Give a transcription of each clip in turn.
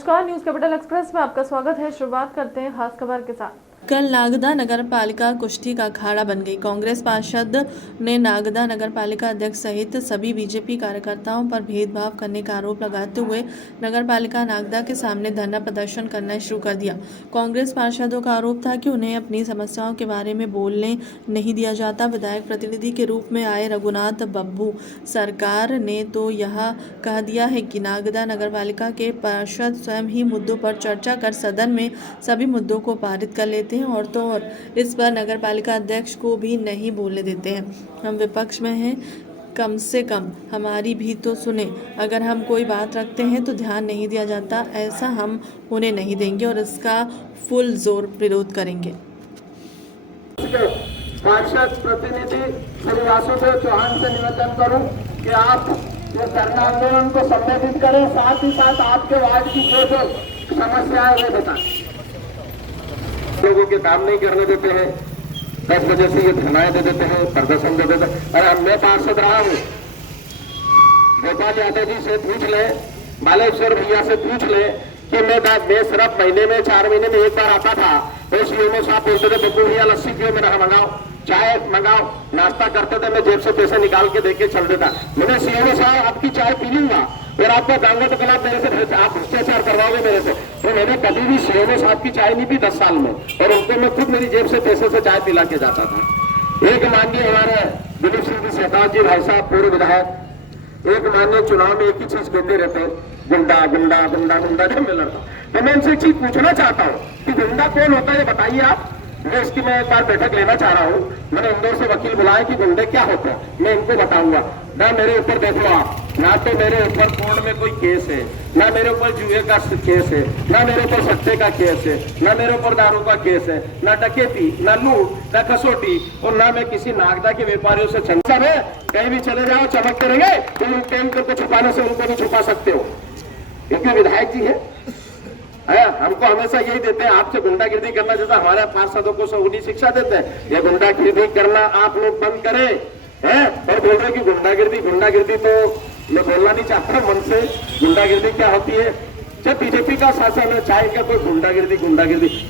नमस्कार, news capital express में आपका स्वागत है। शुरुआत करते हैं खास खबर के साथ। कल नागदा नगर पालिका कुश्ती का अखाड़ा बन गई। कांग्रेस पार्षद ने नागदा नगर पालिका अध्यक्ष सहित सभी बीजेपी कार्यकर्ताओं पर भेदभाव करने का आरोप लगाते हुए नगर पालिका नागदा के सामने धरना प्रदर्शन करना शुरू कर दिया। कांग्रेस पार्षदों का आरोप था कि उन्हें अपनी समस्याओं के बारे में बोलने नहीं दिया जाता। विधायक प्रतिनिधि के रूप में आए रघुनाथ बब्बू सरकार ने तो यह कह दिया है कि नागदा नगर पालिका के पार्षद स्वयं ही मुद्दों पर चर्चा कर सदन में सभी मुद्दों को पारित कर लेते हैं और तो और इस पर नगर पालिका अध्यक्ष को भी नहीं बोलने देते हैं। हम विपक्ष में हैं, कम से कम हमारी भी तो सुने। अगर हम कोई बात रखते हैं तो ध्यान नहीं दिया जाता, ऐसा हम उन्हें नहीं देंगे और इसका फुल जोर विरोध करेंगे। पार्षद प्रतिनिधि श्री वासुदेव चौहान से निवेदन करूं कि आप ये धरना आंदोलन को संबोधित करें, साथ ही साथ आपके वार्ड की जो समस्या है वो बताएं। लोगों के काम नहीं करने देते हैं, 10 बजे से ये धरनाएं दे देते हैं, प्रदर्शन दे देते हैं। अरे मैं पार्षद रहा हूँ, गोपाल यादव जी से पूछ ले, बालेश्वर भैया से पूछ ले कि मैं सिर्फ महीने में 4 महीने में एक बार आता था। तो सीएमओ साहब बोलते थे बब्बू भैया लस्सी पियो, मेरा मंगाओ, चाय मंगाओ, नाश्ता करते थे, मैं जेब से पैसे निकाल के देके चल देता। मैंने सीएमओ साहब आपकी चाय पी लूंगा और आपका दांगा तो कल आप मेरे से आप भ्रष्टाचार करवाओगे मेरे से। तो मैंने कभी भी सीएमओ साहब की चाय नहीं पी 10 साल में, और उनको मैं खुद मेरी जेब से पैसे से चाय पिला के जाता था। एक माननीय हमारे दिलीप सिंह सहताज जी भाई साहब पूर्व विधायक, एक माननीय चुनाव में एक ही चीज कहते रहते हैं, गुंडा गुंडा गुंडा गुंडा जब मैं लड़ता। तो मैं इनसे एक चीज पूछना चाहता हूँ कि गुंडा कौन होता है बताइए आप। मैं इसकी मैं एक बार बैठक लेना चाह रहा हूँ। मैंने इंदौर से वकील बुलाया कि गुंडे क्या होते हैं, मैं इनको बताऊंगा। ना मेरे ऊपर देख लो आप, ना तो मेरे ऊपर कोर्ट में कोई केस है, ना मेरे ऊपर जुए का केस है, ना मेरे ऊपर सट्टे का केस है, ना मेरे ऊपर दारू का केस है, ना डकैती, ना लूट, ना कसौटी, और ना मैं किसी नागदा के व्यापारियों से छंसा है। कहीं भी चले जाओ चमकते रहेंगे, तो उन टेंकर को छुपाने से उनको भी छुपा सकते हो, क्योंकि विधायक जी है। हमको हमेशा यही देते हैं, आपसे गुंडागिर्दी करना जैसा हमारे पार्षदों को सऊदी शिक्षा देते हैं। ये गुंडागिर्दी करना आप लोग बंद करें हैं। और बोल रहे कि गुंडागिर्दी तो मैं बोलना नहीं चाहता मन से। गुंडागिर्दी क्या होती है? जब बीजेपी का शासन है, चाहे क्या कोई गुंडागिर्दी।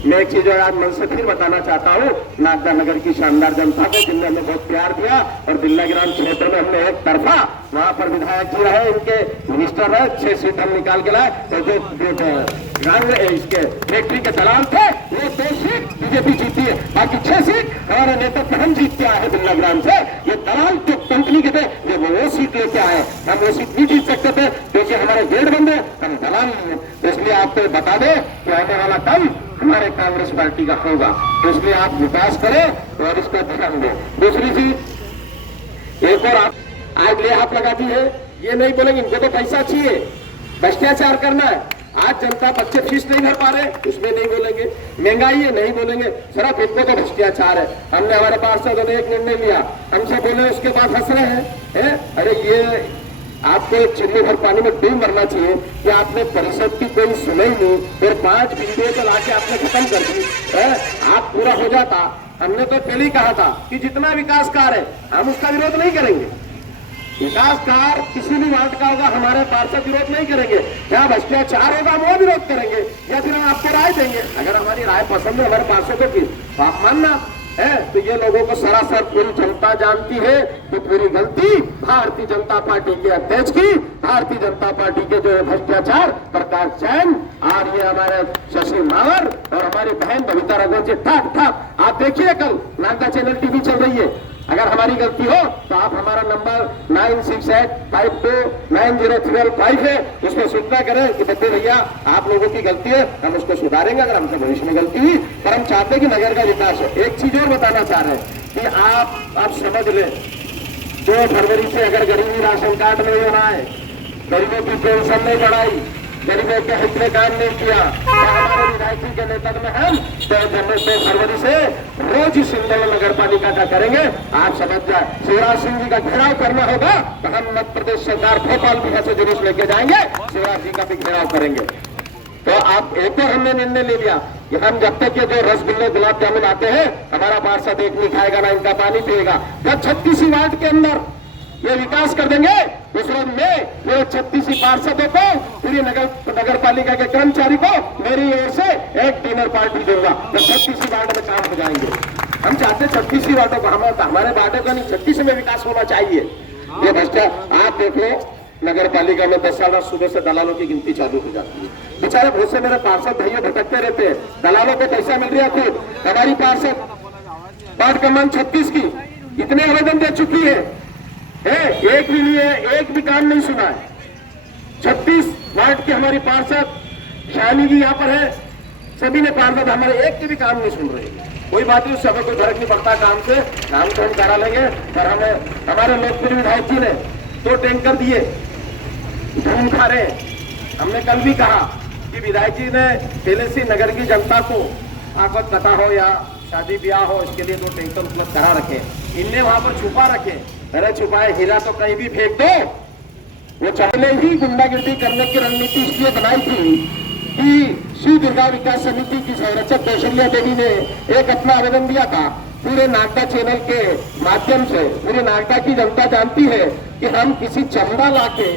मैं एक चीज आज मन से फिर बताना चाहता हूँ, नागदा नगर की शानदार जनता को जिनने हमें बहुत प्यार दिया, और बिल्लाग्राम क्षेत्र में हमने एक तरफा वहां पर विधायक जी रहे, इनके मिनिस्टर रहे, 6 सीट हम निकाल के लाए। तो जो इसके फैक्ट्री के दलाल थे वो 2 सीट बीजेपी जीती है, बाकी 6 सीट हमारे नेतृत्व हम जीत के आए बिल्लाग्राम से। ये दलाल जो कंपनी के थे वो सीट लेके आए, हम वो सीट नहीं जीत सकते थे क्योंकि हमारे गेट बंद है, हम दलाल नहीं है। तो इसलिए आपको बता दें कि आने वाला कम हमारे कांग्रेस पार्टी का होगा, तो इसलिए आप विकास करें और इसको ध्यान दें। दूसरी चीज एक और आप आज ले हाथ लगाती है, ये नहीं बोलेंगे इनको तो पैसा चाहिए, भ्रष्टाचार करना है। आज जनता बच्चे फीस नहीं भर पा रहे, उसमें नहीं बोलेंगे। महंगाई है, नहीं बोलेंगे। सिर्फ इनको तो भ्रष्टाचार है। हमने हमारे पार्षदों ने एक निर्णय लिया, हमसे बोले, उसके बाद हंस रहे हैं। अरे ये आपको एक चिल्ली भर पानी में डूब मरना चाहिए कि आपने परिषद की कोई सुनाई नहीं, फिर 5 वीडियो चला के आपने खत्म कर दी। आप पूरा हो जाता। हमने तो पहले ही कहा था कि जितना विकास कार्य है हम उसका विरोध नहीं करेंगे। विकास कार्य किसी भी वार्ड का होगा, हमारे पार्षद विरोध नहीं करेंगे। क्या भ्रष्टाचार होगा वो विरोध करेंगे, या फिर हम आपको राय देंगे। अगर हमारी राय पसंद है हमारे पार्षदों की तो आप मानना है। तो ये लोगों को सरासर पूरी जनता जानती है कि पूरी गलती भारतीय जनता पार्टी के अध्यक्ष की, भारतीय जनता पार्टी के जो भ्रष्टाचार प्रकाश जैन और ये हमारे शशि मावर और हमारी बहन बबीता रघुवंशी ठाक ठाक। आप देखिए कल नागदा चैनल टीवी चल रही है। अगर हमारी गलती हो तो आप हमारा नंबर 9685290305 है, उसमें सूचना करें कि बच्चे भैया आप लोगों की गलती है, हम उसको सुधारेंगे अगर हमसे भविष्य में गलती हुई। पर हम चाहते हैं कि नगर का विकास हो। एक चीज और बताना चाह रहे हैं कि आप समझ लें, 2 फरवरी से अगर गरीबी राशन कार्ड नहीं होना है, गरीबों की पेंशन नहीं बढ़ाई, गरीबों के हित में काम नहीं किया, तो हमारे विधायक जी के नेतृत्व में हम 2 फरवरी से रोज इस इंदौर नगर पालिका का करेंगे। आप समझ जाए, शिवराज सिंह जी का घेराव करना होगा तो हम मध्य प्रदेश सरकार भोपाल बिहार से जुलूस लेके जाएंगे, शिवराज जी का भी घेराव करेंगे। तो आप एक और हमने निर्णय ले लिया कि हम जब तक ये जो रसगुल्ले गुलाब जामुन आते हैं, हमारा पार्षद एक नहीं खाएगा ना इनका पानी पिएगा। जब 36 वार्ड के अंदर ये विकास कर देंगे, उस रोज में पूरे 36 पार्षदों को, पूरी नगर पालिका के कर्मचारी को मेरी ओर से एक डिनर पार्टी दूंगा। तो 36 वार्ड में काम हो जाएंगे। हम चाहते 36 वार्डों का, हमारे वार्डों का नहीं 36 में विकास होना चाहिए। ये भ्रष्टाचार आप देखो, नगर पालिका में 10 साल सुबह से दलालों की गिनती चालू हो जाती है। बेचारे बहुत से मेरे पार्षद भाइयों भटकते रहते हैं, दलालों को पैसा मिल रहा है। खुद हमारी पार्षद वार्ड क्रमांक 36 की इतने आवेदन दे चुकी है, एक भी नहीं है, एक भी काम नहीं सुना है। 36 वार्ड की हमारी पार्षद शानी जी यहाँ पर है, सभी ने पार्षद हमारे एक के भी काम नहीं सुन रहे। कोई बात नहीं, उससे हमें कोई फर्क नहीं पड़ता काम से, काम तो हम करा लेंगे। पर हमें हमारे लोकप्रिय विधायक जी ने 2 टैंकर दिए, धूम खा रहे। हमने कल भी कहा कि विधायक जी ने पहले से नगर की जनता को आगत कथा हो या शादी ब्याह हो, इसके लिए 2 टैंकर उपलब्ध करा रखे। इनने वहां पर छुपा रखे, अरे छुपाए हीरा तो कहीं भी फेंक दो। वो पहले ही गुंडागिर्दी करने की रणनीति इसलिए बनाई थी कि श्री दुर्गा विकास समिति की संरक्षक कौशल्या देवी ने एक अपना आवेदन दिया था। पूरे नागदा चैनल के माध्यम से पूरी नागदा की जनता जानती है कि हम किसी चंदा लाके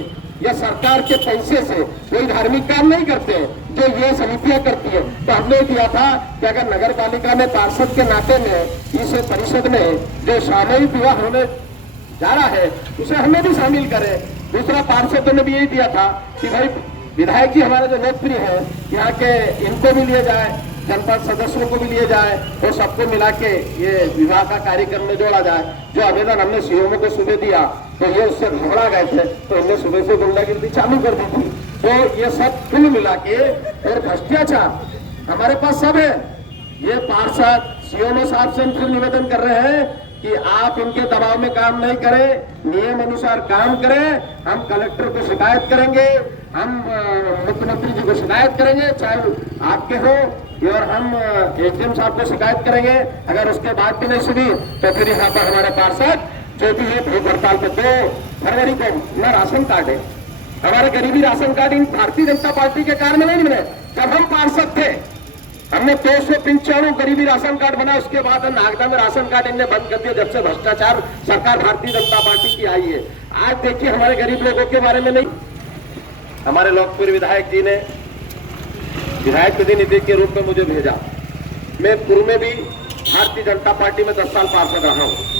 या सरकार के पैसे से कोई धार्मिक काम नहीं करते, जो ये समितियां करती है। तो हमने दिया था कि अगर नगर पालिका में पार्षद के नाते में इस परिषद में जो सामूहिक विवाह होने जा रहा है उसे हमें भी शामिल करें। दूसरा पार्षदों ने भी यही दिया था कि भाई विधायक जी हमारे जो लोकप्रिय है यहाँ के, इनको भी लिए जाए, जनपद सदस्यों को भी लिए जाए और सबको मिला के ये विवाह का कार्यक्रम में जोड़ा जाए। जो आवेदन हमने सीओमओ को सुबह दिया तो ये उससे घबरा गए थे, तो इन्हें सुबह से गुंडागिर्दी चालू कर दी थी। तो ये सब कुल मिला के और भ्रष्टाचार हमारे पास सब है। ये पार्षद सीओमओ साहब से फिर निवेदन कर रहे हैं कि आप इनके दबाव में काम नहीं करें, नियम अनुसार काम करें। हम कलेक्टर को शिकायत करेंगे, हम मुख्यमंत्री जी को शिकायत करेंगे, चाहे आपके हो, और हम एसडीएम साहब को शिकायत करेंगे। अगर उसके बाद भी नहीं सुनी तो फिर यहाँ पर हमारे पार्षद जो भी है भूख हड़ताल पे 2 फरवरी को न राशन कार्ड है, हमारे गरीबी राशन कार्ड इन भारतीय जनता पार्टी के कारण नहीं बने। जब हम पार्षद थे हमने 295 गरीबी राशन कार्ड बना, उसके बाद नागदा में राशन कार्ड इन्हें बंद कर दिया जब से भ्रष्टाचार सरकार भारतीय जनता पार्टी की आई है। आज देखिए हमारे गरीब लोगों के बारे में नहीं, हमारे लोकप्रिय विधायक जी ने विधायक प्रतिनिधि के रूप में मुझे भेजा। मैं पूर्व में भी भारतीय जनता पार्टी में 10 साल पार्षद रहा हूं।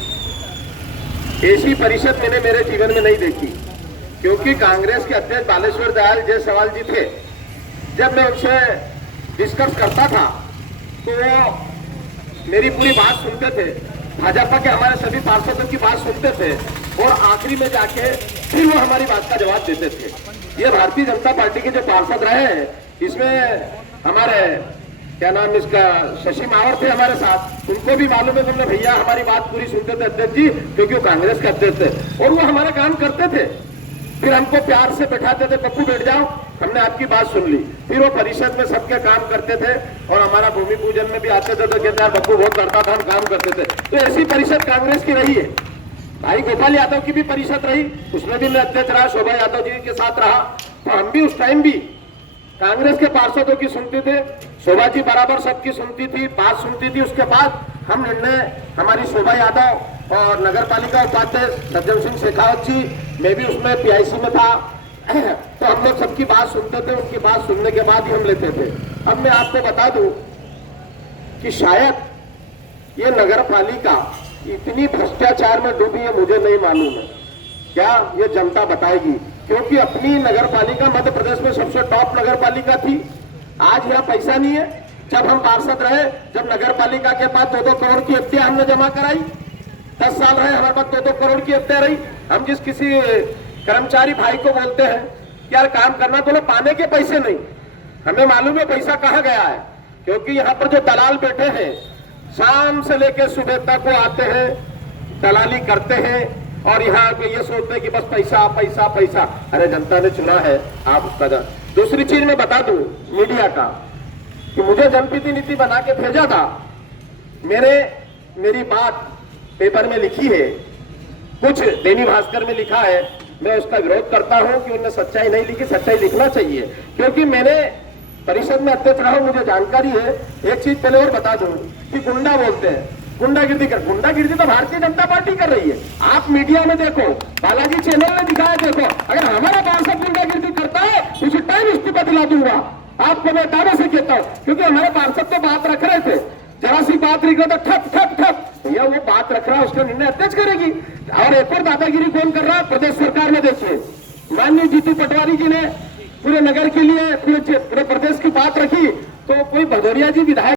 ऐसी परिषद मैंने मेरे जीवन में नहीं देखी, क्योंकि कांग्रेस के अध्यक्ष बालेश्वर दयाल जायसवाल जी थे। जब मैं उनसे डिस्कस करता था तो वो मेरी पूरी बात सुनते थे, भाजपा के हमारे सभी पार्षदों की बात सुनते थे और आखिरी में जाके फिर वो हमारी बात का जवाब देते थे। ये भारतीय जनता पार्टी के जो पार्षद रहे हैं, इसमें हमारे क्या नाम इसका शशि मावर थे हमारे साथ, उनको भी मालूम है तुमने भैया हमारी बात पूरी सुनते थे अध्यक्ष जी, क्योंकि वो कांग्रेस के अध्यक्ष थे और वो हमारे काम करते थे। फिर हमको प्यार से बैठाते थे, पप्पू बैठ जाओ, हमने आपकी बात सुन ली। फिर वो परिषद में सबके काम करते थे और हमारा भूमि पूजन में भी आते थे तो कहते यार पप्पू बहुत करता था, हम काम करते थे। तो ऐसी परिषद कांग्रेस की रही है। भाई गोपाल यादव की भी परिषद रही, उसमें भी मैं अध्यक्ष रहा, शोभा यादव जी के साथ रहा। तो हम भी उस टाइम भी कांग्रेस के पार्षदों की सुनते थे, शोभा जी बराबर सबकी सुनती थी, बात सुनती थी। उसके बाद हम निर्णय, हमारी शोभा यादव और नगर पालिका उपाध्यक्ष सज्जन सिंह शेखावत जी, मैं भी उसमें पीआईसी में था, तो हम लोग सबकी बात सुनते थे। उनकी बात सुनने के बाद ही हम लेते थे। अब मैं आपको बता दूं कि शायद ये नगर पालिका इतनी भ्रष्टाचार में डूबी है, मुझे नहीं मालूम है, क्या ये जनता बताएगी। क्योंकि अपनी नगर पालिका मध्य प्रदेश में सबसे टॉप नगर पालिका थी। आज यहाँ पैसा नहीं है। जब हम पार्षद रहे, जब नगर पालिका के पास 2-2 करोड़ की एफडीआई हमने जमा कराई, 10 साल रहे हमारे पास 2-2 करोड़ की एफडीआई रही। हम जिस किसी कर्मचारी भाई को बोलते हैं कि यार काम करना, तो पाने के पैसे नहीं, हमें मालूम है पैसा कहाँ गया है। क्योंकि यहाँ पर जो दलाल बैठे हैं, शाम से लेकर सुबह तक वो आते हैं, दलाली करते हैं और यहाँ पे ये सोचते हैं कि बस पैसा पैसा पैसा। अरे जनता ने चुना है, आप उसका दूसरी चीज मैं बता दूं मीडिया का, कि मुझे जनप्रतिनिधि बना के भेजा था, मेरी बात पेपर में लिखी है, कुछ दैनिक भास्कर में लिखा है, मैं उसका विरोध करता हूं कि उन्होंने सच्चाई नहीं लिखी। सच्चाई लिखना चाहिए, क्योंकि मैंने परिषद में अध्यक्ष रहा हूं, मुझे जानकारी है। एक चीज पहले और बता दूं कि गुंडा बोलते हैं, गुंडागिर्दी तो भारतीय जनता पार्टी कर रही है। आप मीडिया में देखो, बालाजी चैनल ने दिखाया, देखो, अगर हमारा पार्षद गुंडागिर्दी करता है उसी टाइम इस्तीफा दिला दूंगा। आपको मैं दावे से कहता हूं, क्योंकि हमारे पार्षद तो बात रख रहे थे, जरा सी बात रही तो ठप ठप ठप, भैया वो बात रख रहा है, उसका निर्णय अध्यक्ष करेगी। और एक और दादागिरी कौन कर रहा है? प्रदेश सरकार में देखिए, माननीय जीतू पटवारी जी ने पूरे नगर के लिए पूरे प्रदेश की बात रखी, तो कोई भदौरिया जी विधायक